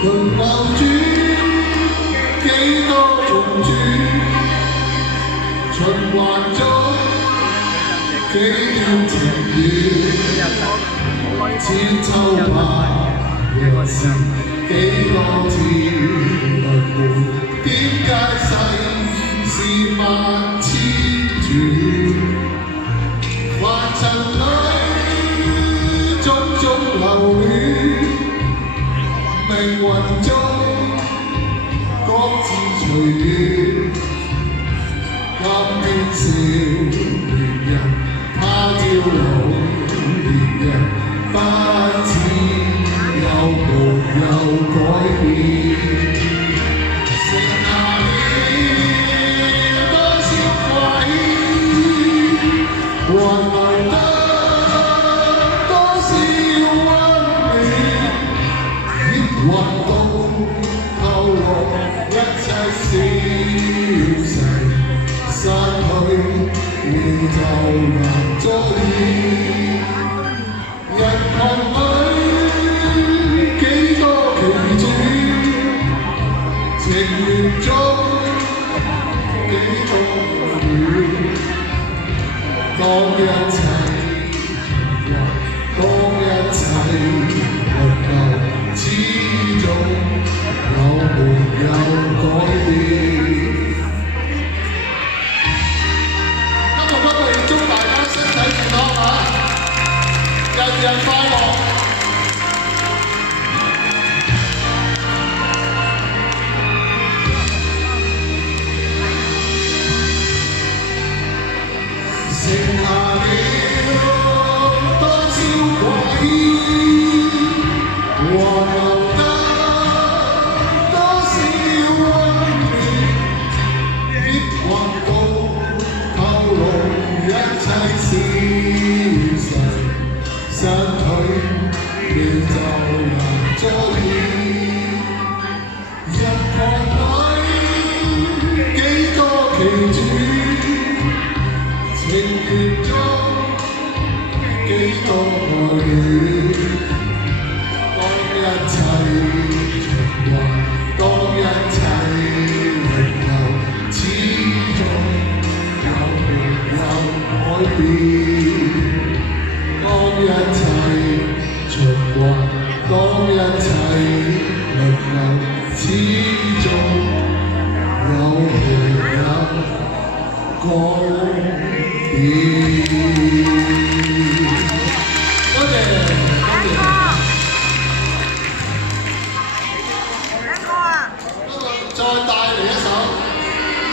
輪流轉，幾多種轉，循環中幾段情緣，千秋百樣事，幾多次輪迴，點解世事萬千轉？凡塵裏種種流亂，命運中各自隨緣。今天少年人，他朝老年人，不知有沒有改變？剩下了多少掛牽，還留得多少溫暖？抑或到後來一切消逝，失去了就難再現。人群裏幾多奇轉，情緣中幾多戀。當一切當一切輪流，始終有沒有改變？祝大家身體健康啊！日日快樂！剩下了多少掛牽，還留得多少溫暖？抑或到後來一切消逝，失去了就難再現。人群裏幾多奇轉，情緣中幾多愛戀。當一切循環，當一切輪流，始終有沒有改變？當一切循環，當一切輪流，始終有沒有改變？